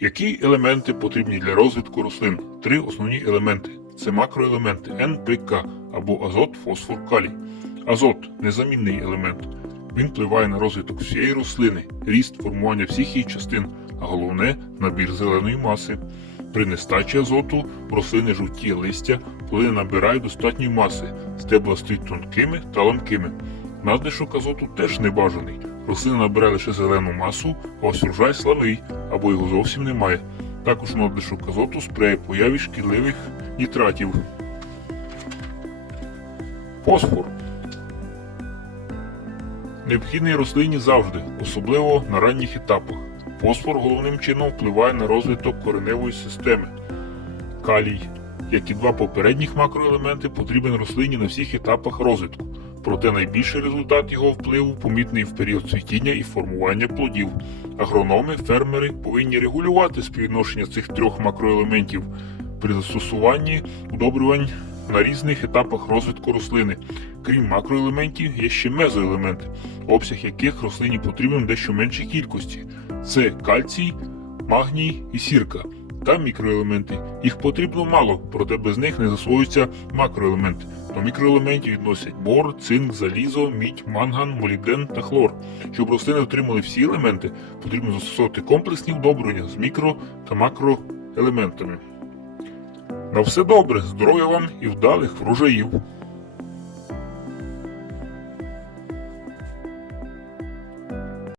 Які елементи потрібні для розвитку рослин? Три основні елементи це макроелементи НПК або азот, фосфор, калій. Азот незамінний елемент. Він впливає на розвиток всієї рослини, ріст, формування всіх її частин, а головне набір зеленої маси. При нестачі азоту рослини жовтіє листя, коли не набирають достатньої маси, стебла стають тонкими та ламкими. Надлишок азоту теж небажаний. Рослина набирає лише зелену масу, а ось урожай слабий або його зовсім немає. Також надлишок азоту сприяє появі шкідливих нітратів. Фосфор необхідний рослині завжди, особливо на ранніх етапах. Фосфор головним чином впливає на розвиток кореневої системи. Калій, як і два попередніх макроелементи, потрібен рослині на всіх етапах розвитку. Проте найбільший результат його впливу помітний в період цвітіння і формування плодів. Агрономи, фермери повинні регулювати співвідношення цих трьох макроелементів при застосуванні удобрювань на різних етапах розвитку рослини. Крім макроелементів, є ще мезоелементи, обсяг яких рослині потрібен дещо меншій кількості. Це кальцій, магній і сірка. Та мікроелементи. Їх потрібно мало, проте без них не засвоюються макроелементи. До мікроелементів відносять бор, цинк, залізо, мідь, манган, молібден та хлор. Щоб рослини отримали всі елементи, потрібно застосовувати комплексні удобрення з мікро та макроелементами. На все добре, здоров'я вам і вдалих врожаїв!